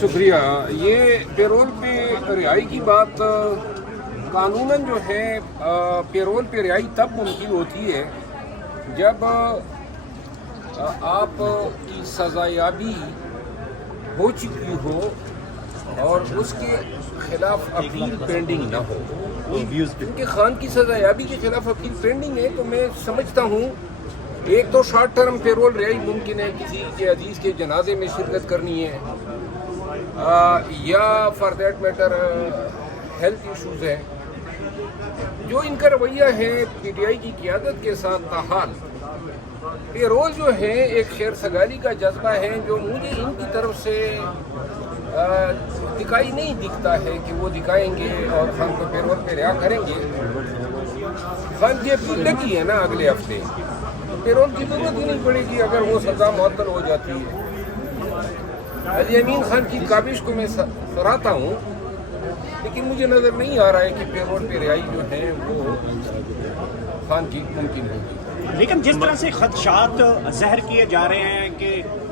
شکریہ. یہ پیرول پہ رہائی کی بات قانوناً جو ہے پیرول پہ رہائی تب ممکن ہوتی ہے جب آپ کی سزایابی ہو چکی ہو اور اس کے خلاف اپیل پینڈنگ نہ ہو. کیونکہ خان کی سزایابی کے خلاف اپیل پینڈنگ ہے تو میں سمجھتا ہوں ایک تو شارٹ ٹرم پیرول رہائی ممکن ہے، کسی کے عزیز کے جنازے میں شرکت کرنی ہے یا for that matter health issues ہیں. جو ان کا رویہ ہے پی ٹی آئی کی قیادت کے ساتھ تاحال پیرول جو ہے ایک خیر سگالی کا جذبہ ہے جو مجھے ان کی طرف سے دکھائی نہیں دکھتا ہے کہ وہ دکھائیں گے اور خان کو پیرول پہ رہا کریں گے. خان کی اپیل لگی ہے نا اگلے ہفتے، پیرول کی ضرورت ہی نہیں پڑے گی اگر وہ سزا معطل ہو جاتی ہے. علی امین خان کی کاوش کو میں سراہتا ہوں، لیکن مجھے نظر نہیں آ رہا ہے کہ پیرول پہ رہائی جو ہے وہ خان کی ممکن ہوگی. لیکن جس طرح سے خدشات ظاہر کیے جا رہے ہیں کہ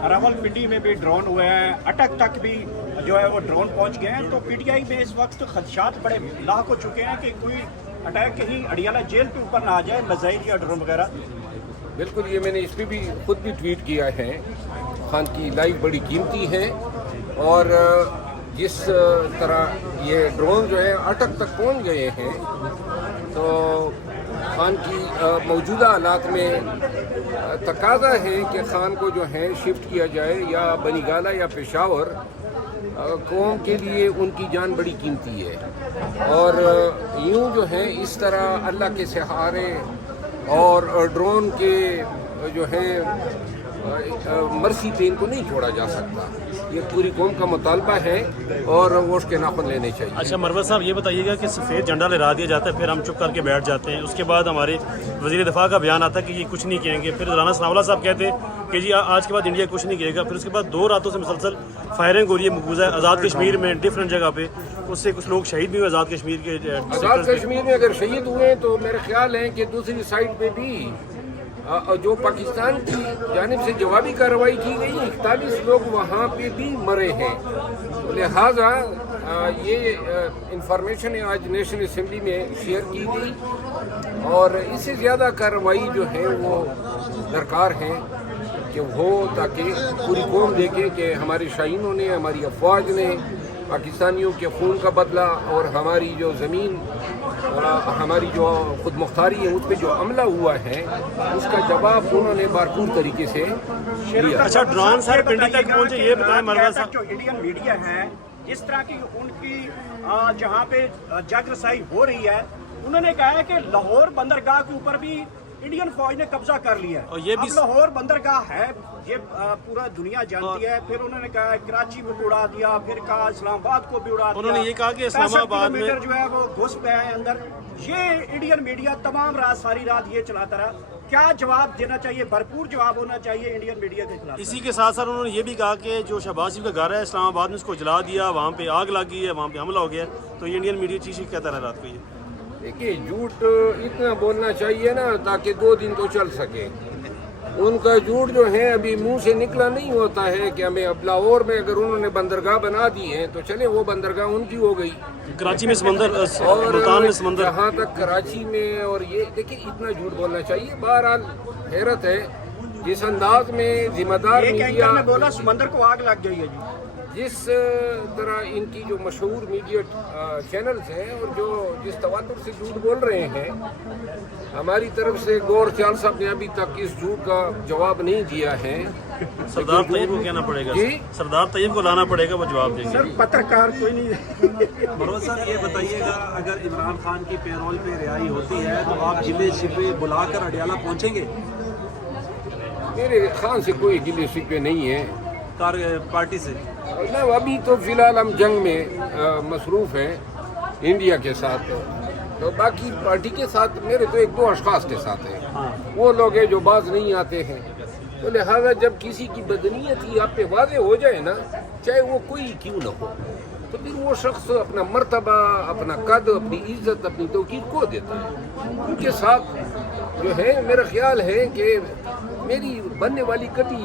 راولپنڈی میں بھی ڈرون ہوئے ہیں، اٹک تک بھی جو ہے وہ ڈرون پہنچ گئے ہیں، تو پی ٹی آئی میں اس وقت خدشات بڑے لاحق ہو چکے ہیں کہ کوئی اٹیک کہیں اڈیالہ جیل کے اوپر نہ آ جائے، میزائل یا ڈرون وغیرہ. بالکل، یہ میں نے اس پہ بھی خود بھی ٹویٹ کیا ہے. خان کی لائف بڑی قیمتی ہے اور جس طرح یہ ڈرون جو ہے اٹک تک پہنچ گئے ہیں تو خان کی موجودہ حالات میں تقاضا ہے کہ خان کو جو ہے شفٹ کیا جائے یا بنی گالہ یا پشاور. قوم کے لیے ان کی جان بڑی قیمتی ہے اور یوں جو ہے اس طرح اللہ کے سہارے اور ڈرون کے جو ہے مرسی پہ ان کو نہیں چھوڑا جا سکتا. یہ پوری قوم کا مطالبہ ہے اور وہ اس کے ناخن لینے چاہیے. اچھا مروت صاحب، یہ بتائیے گا کہ سفید جھنڈا لہرا دیا جاتا ہے، پھر ہم چپ کر کے بیٹھ جاتے ہیں، اس کے بعد ہمارے وزیر دفاع کا بیان آتا ہے کہ یہ کچھ نہیں کہیں گے، پھر رانا ثناء اللہ صاحب کہتے ہیں کہ جی آج کے بعد انڈیا کچھ نہیں کہے گا، پھر اس کے بعد 2 راتوں سے مسلسل فائرنگ ہو رہی ہے مقبوضہ آزاد کشمیر میں ڈفرینٹ جگہ پہ، اس سے کچھ لوگ شہید بھی ہوئے آزاد کشمیر کے. آزاد کشمیر میں اگر شہید ہوئے تو میرا خیال ہے کہ دوسری سائڈ پہ بھی جو پاکستان کی جانب سے جوابی کارروائی کی گئی 41 لوگ وہاں پہ بھی مرے ہیں. لہٰذا یہ انفارمیشن آج نیشنل اسمبلی میں شیئر کی گئی اور اس سے زیادہ کارروائی جو ہے وہ درکار ہے کہ ہو تاکہ پوری قوم دیکھے کہ ہمارے شاہینوں نے، ہماری افواج نے پاکستانیوں کے خون کا بدلہ اور ہماری جو زمین ہماری جو خود مختاری ہے اس پہ جو عملہ ہوا ہے اس کا جواب انہوں نے بھرپور طریقے سے دیا. اچھا ڈرون سر پنڈی تک پہنچے، یہ بتائیں مروت صاحب. جو انڈین میڈیا ہے جس طرح کی ان کی جہاں پہ جگ رسائی ہو رہی ہے، انہوں نے کہا ہے کہ لاہور بندرگاہ کے اوپر بھی انڈین فوج نے قبضہ کر لیا ہے. اور یہ بھی اب لاہور بندرگاہ ہے، یہ پورا دنیا جانتی ہے. پھر انہوں نے کہا کراچی کو بھی اڑا دیا، پھر کہا اسلام آباد کو بھی اڑا دیا. انہوں نے یہ کہا کہ اسلام آباد میں جو ہے وہ گھس پہ ہے اندر. یہ انڈین میڈیا تمام رات ساری رات یہ چلاتا رہا. کیا جواب دینا چاہیے؟ بھرپور جواب ہونا چاہیے انڈین میڈیا کے خلاف. اسی کے ساتھ ساتھ انہوں نے یہ بھی کہا کہ جو شہباز شریف کا گھر ہے اسلام آباد میں اس کو جلا دیا، وہاں پہ آگ لگ گئی ہے، وہاں پہ حملہ ہو گیا. تو یہ انڈین میڈیا چیز کہتا رہا رات کو. یہ دیکھیے جھوٹ اتنا بولنا چاہیے نا تاکہ 2 دن تو چل سکے. ان کا جھوٹ جو ہے ابھی منہ سے نکلا نہیں ہوتا ہے کہ ہمیں اب لاہور میں اگر انہوں نے بندرگاہ بنا دی ہے تو چلے وہ بندرگاہ ان کی ہو گئی. کراچی میں سمندر، اور ملتان میں سمندر، جہاں تک کراچی میں اور یہ دیکھیے اتنا جھوٹ بولنا چاہیے. بہرحال حیرت ہے جس انداز میں ذمہ دار میڈیا نے بولا سمندر کو آگ لگ گئی ہے جی. جس طرح ان کی جو مشہور میڈیا چینلز ہیں اور جو جس تواتر سے جھوٹ بول رہے ہیں، ہماری طرف سے گور چال صاحب نے ابھی تک اس جھوٹ کا جواب نہیں دیا ہے. سردار طیب کو کہنا پڑے گا، جی سردار طیب کو لانا پڑے گا، وہ جواب دیں گے. سر پترکار کوئی نہیں. مروت صاحب یہ بتائیے گا اگر عمران خان کی پیرول پہ رہائی ہوتی ہے تو آپ گلے شپے بلا کر اڈیالہ پہنچیں گے؟ میرے خان سے کوئی گلے شکوے نہیں ہے پارٹی سے. نہ ابھی تو فی الحال ہم جنگ میں مصروف ہیں انڈیا کے ساتھ. تو باقی پارٹی کے ساتھ میرے تو 1-2 اشخاص کے ساتھ ہیں، وہ لوگ ہیں جو باز نہیں آتے ہیں. تو لہٰذا جب کسی کی بدنیت ہی آپ پہ واضح ہو جائے نا، چاہے وہ کوئی کیوں نہ ہو، تو پھر وہ شخص اپنا مرتبہ، اپنا قد، اپنی عزت، اپنی توقیر کھو دیتا ہے. ان کے ساتھ جو ہے میرا خیال ہے کہ میری بننے والی کبھی